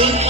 Thank yeah. you.